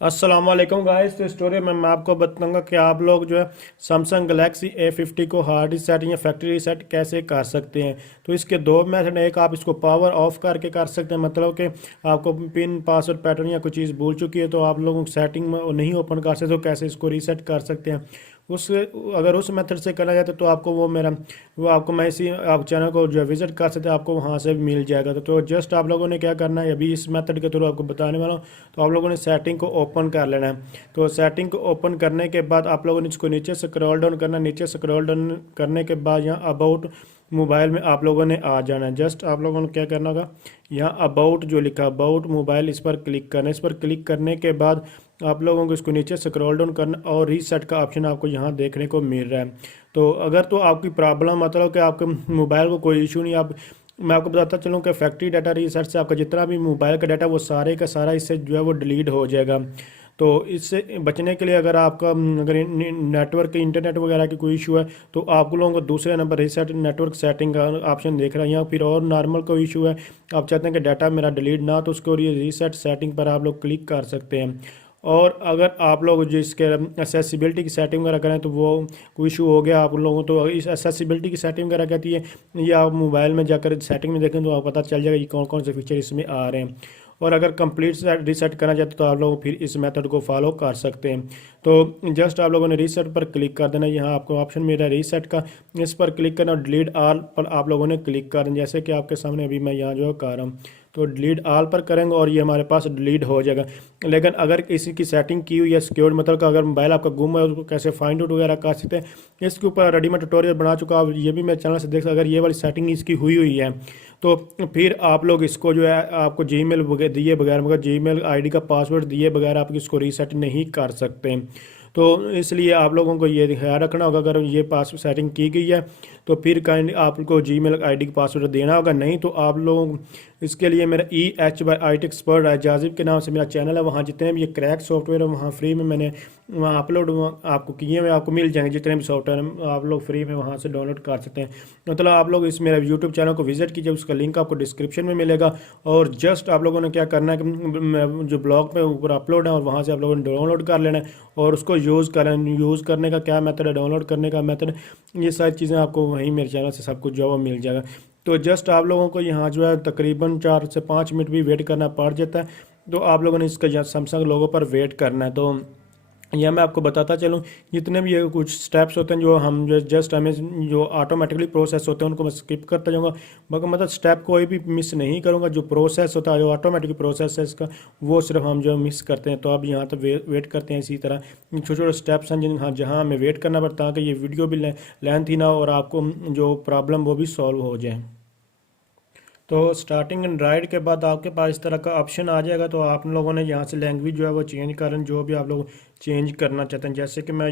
अस्सलाम वालेकुम गाइस। तो स्टोरी में मैं आपको बताऊंगा कि आप लोग जो है सैमसंग गलेक्सी A50 को हार्ड रीसेट या फैक्ट्री रीसेट कैसे कर सकते हैं। तो इसके दो मेथड, एक आप इसको पावर ऑफ करके कर सकते हैं, मतलब कि आपको पिन पासवर्ड पैटर्न या कोई चीज़ भूल चुकी है तो आप लोगों को सेटिंग में नहीं ओपन कर सकते, तो कैसे इसको रीसेट कर सकते हैं। उस अगर उस मेथड से करना चाहते तो आपको वो आपको मैं इसी आप चैनल को जो है विजिट कर सकते हैं, आपको वहाँ से मिल जाएगा। तो जस्ट आप लोगों ने क्या करना है, अभी इस मेथड के थ्रू आपको बताने वाला हूँ। तो आप लोगों ने सेटिंग को ओपन कर लेना है। तो सेटिंग को ओपन करने के बाद आप लोगों ने इसको नीचे स्क्रॉल डाउन करना है। नीचे स्क्रॉल डाउन करने के बाद यहाँ अबाउट मोबाइल में आप लोगों ने आ जाना है। जस्ट आप लोगों ने क्या करना होगा, यहाँ अबाउट जो लिखा अबाउट मोबाइल, इस पर क्लिक करना है। इस पर क्लिक करने के बाद आप लोगों को इसको नीचे स्क्रॉल डाउन करना और रीसेट का ऑप्शन आपको यहाँ देखने को मिल रहा है। तो अगर तो आपकी प्रॉब्लम मतलब कि आपके मोबाइल को कोई इशू नहीं, आप मैं आपको बताता चलूँ कि फैक्ट्री डाटा रीसेट से आपका जितना भी मोबाइल का डाटा वो सारे का सारा इससे जो है वो डिलीट हो जाएगा। तो इससे बचने के लिए अगर आपका अगर नेटवर्क इंटरनेट वगैरह की कोई इशू है तो आप लोगों को दूसरे नंबर रीसेट नेटवर्क सेटिंग का ऑप्शन देख रहा है, या फिर और नॉर्मल कोई इशू है, आप चाहते हैं कि डाटा मेरा डिलीट ना, तो उसको ये रीसेट सेटिंग पर आप लोग क्लिक कर सकते हैं। और अगर आप लोग जिसके एसेसिबिलिटी की सेटिंग वगैरह करें तो वो कोई इशू हो गया आप लोगों, तो इस एसेसिबिलिटी की सेटिंग वगैरह कहती है, ये आप मोबाइल में जाकर सेटिंग में देखें तो आपको पता चल जाएगा ये कौन कौन से फीचर इसमें आ रहे हैं। और अगर कंप्लीट रीसेट करना चाहते तो आप लोग फिर इस मेथड को फॉलो कर सकते हैं। तो जस्ट आप लोगों ने रीसेट पर क्लिक कर देना, यहाँ आपको ऑप्शन मिल रहा है रीसेट का, इस पर क्लिक करना और डिलीट ऑल पर आप लोगों ने क्लिक कर देना, जैसे कि आपके सामने अभी मैं यहाँ जो है कर रहा हूँ। तो डिलीट ऑल पर करेंगे और ये हमारे पास डिलीट हो जाएगा। लेकिन अगर किसी की सेटिंग की हुई है सिक्योर्ड, मतलब कि अगर मोबाइल आपका गुम है उसको कैसे फाइंड आउट वगैरह कर सकते हैं, इसके ऊपर रेडीमेड ट्यूटोरियल बना चुका, आप ये भी मेरे चैनल से देख सकते। अगर ये वाली सेटिंग इसकी हुई है तो फिर आप लोग इसको जो है आपको जीमेल दिए बगैर, मगर जीमेल आईडी का पासवर्ड दिए बगैर आप इसको रीसेट नहीं कर सकते। तो इसलिए आप लोगों को ये ख्याल रखना होगा, अगर ये पास सेटिंग की गई है तो फिर काइंड आपको जीमेल आईडी का पासवर्ड देना होगा, नहीं तो आप लोग इसके लिए मेरा EH/IT एक्सपर्ट है जाजिब के नाम से मेरा चैनल है, वहाँ जितने भी ये क्रैक सॉफ्टवेयर है वहाँ फ्री में मैंने वहाँ अपलोड आपको किए हुए आपको मिल जाएंगे। जितने भी सॉफ्टवेयर आप लोग फ्री में वहाँ से डाउनलोड कर सकते हैं। मतलब आप लोग इस मेरा यूट्यूब चैनल को विजिट कीजिए, उसका लिंक आपको डिस्क्रिप्शन में मिलेगा। और जस्ट आप लोगों ने क्या करना है कि जो ब्लॉग पे ऊपर अपलोड है और वहाँ से आप लोगों ने डाउनलोड कर लेना है और उसको यूज़ करें। यूज़ करने का क्या मेथड है, डाउनलोड करने का मेथड, ये सारी चीज़ें आपको वहीं मेरे चैनल से सब कुछ जो है वो मिल जाएगा। तो जस्ट आप लोगों को यहाँ जो है तकरीबन 4 से 5 मिनट भी वेट करना पड़ जाता है। तो आप लोगों ने इसका यहाँ सैमसंग लोगो पर वेट करना है। तो यह मैं आपको बताता चलूँ, जितने भी ये कुछ स्टेप्स होते हैं जो हम जो जस्ट हमें जो ऑटोमेटिकली प्रोसेस होते हैं उनको मैं स्किप करता जाऊँगा, मगर मतलब स्टेप कोई भी मिस नहीं करूँगा। जो प्रोसेस होता है, जो ऑटोमेटिक प्रोसेस है इसका, वो सिर्फ हम जो मिस करते हैं। तो अब यहाँ तो वेट करते हैं। इसी तरह छोटे छोटे स्टेप्स हैं जिन हाँ जहाँ हमें वेट करना पड़ता है कि ये वीडियो भी लेंथ ही ना हो और आपको जो प्रॉब्लम वो भी सॉल्व हो जाए। तो स्टार्टिंग एंड्राइड के बाद आपके पास इस तरह का ऑप्शन आ जाएगा। तो आप लोगों ने यहाँ से लैंग्वेज जो है वो चेंज करें, जो भी आप लोग चेंज करना चाहते हैं। जैसे कि मैं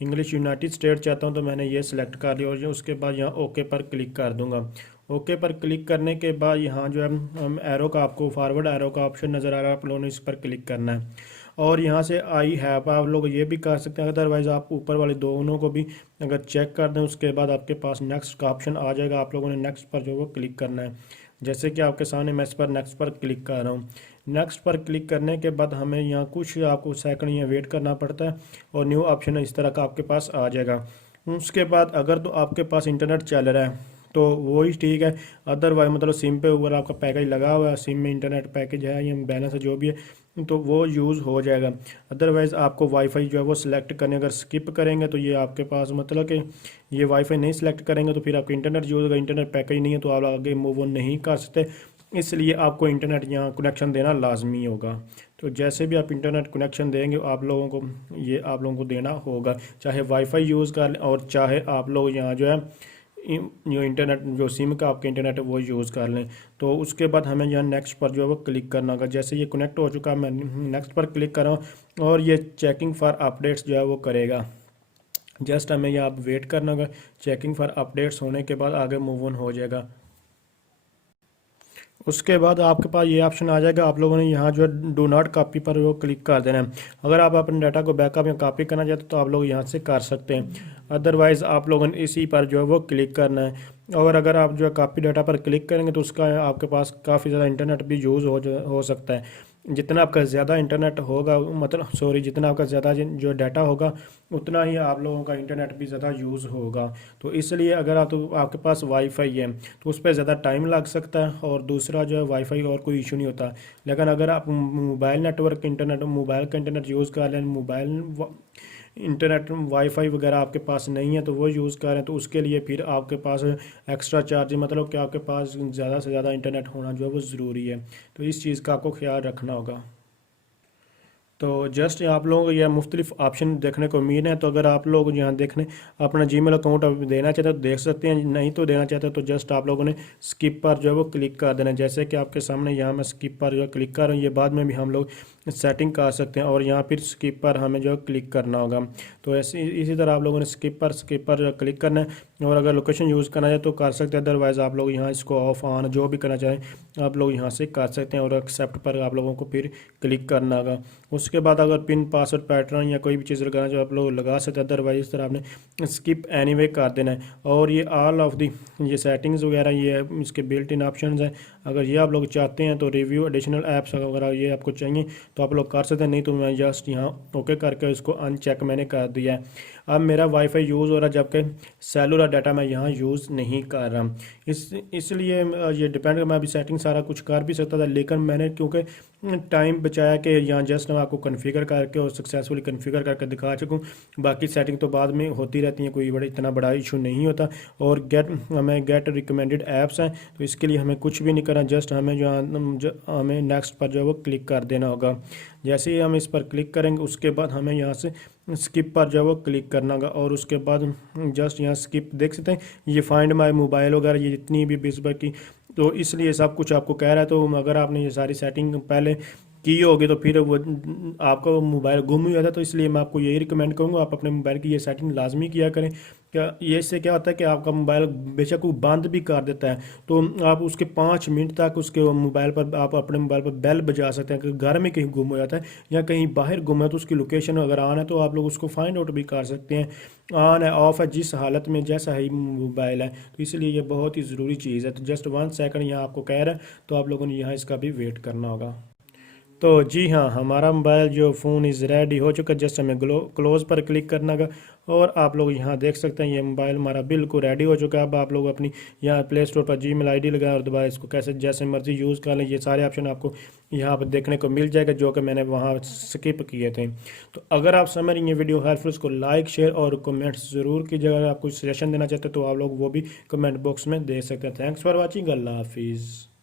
इंग्लिश यूनाइटेड स्टेट चाहता हूँ तो मैंने ये सिलेक्ट कर लिया और उसके बाद यहाँ ओके पर क्लिक कर दूंगा। ओके पर क्लिक करने के बाद यहाँ जो है एरो का आपको फॉरवर्ड एरो का ऑप्शन नज़र आ रहा है, आप लोगों ने इस पर क्लिक करना है। और यहाँ से आई हैव आप लोग ये भी कर सकते हैं, अदरवाइज़ आप ऊपर वाले दोनों को भी अगर चेक कर दें उसके बाद आपके पास नेक्स्ट का ऑप्शन आ जाएगा। आप लोगों ने नेक्स्ट पर जो वो क्लिक करना है। जैसे कि आपके सामने मैं इस पर नेक्स्ट पर क्लिक कर रहा हूँ। नेक्स्ट पर क्लिक करने के बाद हमें यहाँ कुछ आपको सेकंड यहाँ वेट करना पड़ता है और न्यू ऑप्शन इस तरह का आपके पास आ जाएगा। उसके बाद अगर तो आपके पास इंटरनेट चल रहा है तो वो ही ठीक है, अदरवाइज मतलब सिम पे ऊपर आपका पैकेज लगा हुआ है, सिम में इंटरनेट पैकेज है या बैलेंस है जो भी है तो वो यूज़ हो जाएगा। अदरवाइज़ आपको वाईफाई जो है वो सिलेक्ट करने, अगर स्किप करेंगे तो ये आपके पास मतलब कि ये वाईफाई नहीं सिलेक्ट करेंगे तो फिर आपका इंटरनेट यूज़ होगा, इंटरनेट पैकेज नहीं है तो आप आगे मूव ऑन नहीं कर सकते। इसलिए आपको इंटरनेट यहाँ कनेक्शन देना लाजमी होगा। तो जैसे भी आप इंटरनेट कनेक्शन देंगे आप लोगों को ये आप लोगों को देना होगा, चाहे वाईफाई यूज़ कर लें और चाहे आप लोग यहाँ जो है जो इंटरनेट जो सिम का आपके इंटरनेट है वो यूज़ कर लें। तो उसके बाद हमें यहाँ नेक्स्ट पर जो है वो क्लिक करना होगा। जैसे ये कनेक्ट हो चुका है मैं नेक्स्ट पर क्लिक कर रहा हूँ और ये चेकिंग फॉर अपडेट्स जो है वो करेगा। जस्ट हमें यहाँ वेट करना होगा, चेकिंग फॉर अपडेट्स होने के बाद आगे मूव ऑन हो जाएगा। उसके बाद आपके पास ये ऑप्शन आ जाएगा, आप लोगों ने यहाँ जो है डू नॉट कॉपी पर वो क्लिक कर देना है। अगर आप अपने डाटा को बैकअप या कॉपी करना चाहते हो तो आप लोग यहाँ से कर सकते हैं, अदरवाइज़ आप लोगों ने इसी पर जो है वो क्लिक करना है। और अगर आप जो है कॉपी डाटा पर क्लिक करेंगे तो उसका आपके पास काफ़ी ज़्यादा इंटरनेट भी यूज़ हो सकता है। जितना आपका ज़्यादा इंटरनेट होगा, मतलब सॉरी, जितना आपका ज़्यादा जो डाटा होगा उतना ही आप लोगों का इंटरनेट भी ज़्यादा यूज़ होगा। तो इसलिए अगर आप तो आपके पास वाईफाई है तो उस पर ज़्यादा टाइम लग सकता है, और दूसरा जो है वाईफाई और कोई इशू नहीं होता। लेकिन अगर आप मोबाइल नेटवर्क इंटरनेट, मोबाइल का इंटरनेट यूज़ कर रहे हैं, मोबाइल इंटरनेट वाईफाई वगैरह आपके पास नहीं है तो वो यूज़ कर रहे हैं, तो उसके लिए फिर आपके पास एक्स्ट्रा चार्ज, मतलब कि आपके पास ज़्यादा से ज़्यादा इंटरनेट होना जो है वो ज़रूरी है। तो इस चीज़ का आपको ख्याल रखना होगा। तो जस्ट आप लोगों को यह मुख्तलिफ ऑप्शन देखने को मिल रहे हैं। तो अगर आप लोग यहाँ देखने अपना जीमेल अकाउंट देना चाहते हो तो देख सकते हैं, नहीं तो देना चाहते हो तो जस्ट आप लोगों ने स्किप पर जो है वो क्लिक कर देना है। जैसे कि आपके सामने यहाँ मैं स्किप पर जो है क्लिक कर रहा हूँ, ये बाद में भी हम लोग सेटिंग कर सकते हैं, और यहाँ फिर स्किप पर हमें जो है क्लिक करना होगा। तो ऐसे इसी तरह आप लोगों ने स्किप पर जो है क्लिक करना है, और अगर लोकेशन यूज़ करना है तो कर सकते हैं, अदरवाइज़ आप लोग यहाँ इसको ऑफ ऑन जो भी करना चाहें आप लोग यहाँ से कर सकते हैं, और एक्सेप्ट पर आप लोगों को फिर क्लिक करना होगा। उसके बाद अगर पिन पासवर्ड पैटर्न या कोई भी चीज़ लगाना जो आप लोग लगा सकते हैं, अदरवाइज इस तरह आपने स्किप एनीवे कर देना है। और ये ऑल ऑफ दी ये सेटिंग्स वगैरह ये इसके बिल्ट इन ऑप्शंस हैं, अगर ये आप लोग चाहते हैं तो रिव्यू एडिशनल ऐप्स वगैरह ये आपको चाहिए तो आप लोग कर सकते हैं, नहीं तो मैं जस्ट यहाँ ओके करके इसको अनचेक मैंने कर दिया है। अब मेरा वाईफाई यूज़ हो रहा है जबकि सेलुलर डाटा मैं यहाँ यूज़ नहीं कर रहा। इसलिए ये डिपेंड, मैं अभी सेटिंग सारा कुछ कर भी सकता था, लेकिन मैंने क्योंकि टाइम बचाया कि यहाँ जस्ट मैं आपको कन्फिगर करके और सक्सेसफुली कन्फिगर करके दिखा चुकूँ। बाकी सेटिंग तो बाद में होती रहती हैं, कोई बड़ा इतना बड़ा इशू नहीं होता। और हमें गेट रिकमेंडेड ऐप्स हैं, तो इसके लिए हमें कुछ भी नहीं करना, जस्ट हमें हमें नेक्स्ट पर जो है वो क्लिक कर देना होगा। जैसे ही हम इस पर क्लिक करेंगे उसके बाद हमें यहाँ से स्किप पर जो है वो क्लिक करना होगा, और उसके बाद जस्ट यहाँ स्किप देख सकते हैं ये फाइंड माय मोबाइल वगैरह ये जितनी भी बिजबर की, तो इसलिए सब कुछ आपको कह रहा है। तो अगर आपने ये सारी सेटिंग पहले की होगी तो फिर वो आपका मोबाइल गुम ही जाता है। तो इसलिए मैं आपको यही रिकमेंड करूँगा आप अपने मोबाइल की ये सेटिंग लाजमी किया करें। क्या ये इससे क्या होता है कि आपका मोबाइल बेशक वो बंद भी कर देता है तो आप उसके 5 मिनट तक उसके मोबाइल पर आप अपने मोबाइल पर बेल बजा सकते हैं। अगर घर में कहीं गुम हो जाता है या कहीं बाहर गुम है तो उसकी लोकेशन अगर ऑन है तो आप लोग उसको फाइंड आउट भी कर सकते हैं, ऑन है ऑफ है जिस हालत में जैसा ही मोबाइल है। तो इसलिए ये बहुत ही ज़रूरी चीज़ है। तो जस्ट 1 सेकंड यहाँ आपको कह रहा है, तो आप लोगों ने यहाँ इसका भी वेट करना होगा। तो जी हाँ, हमारा मोबाइल जो फ़ोन इज़ रेडी हो चुका है, जस्ट हमें क्लोज़ पर क्लिक करना का, और आप लोग यहाँ देख सकते हैं ये मोबाइल हमारा बिल्कुल रेडी हो चुका है। अब आप लोग अपनी यहाँ प्ले स्टोर पर जीमेल आईडी लगाएं और दोबारा इसको कैसे जैसे मर्जी यूज़ कर लें। ये सारे ऑप्शन आपको यहाँ पर देखने को मिल जाएगा जो कि मैंने वहाँ स्किप किए थे। तो अगर आप समझ रही हैं वीडियो हेल्पफुल, इसको लाइक शेयर और कमेंट्स ज़रूर कीजिएगा। अगर आप कुछ सजेशन देना चाहते हैं तो आप लोग वो भी कमेंट बॉक्स में दे सकते हैं। थैंक्स फॉर वॉचिंग, अल्लाह हाफिज़।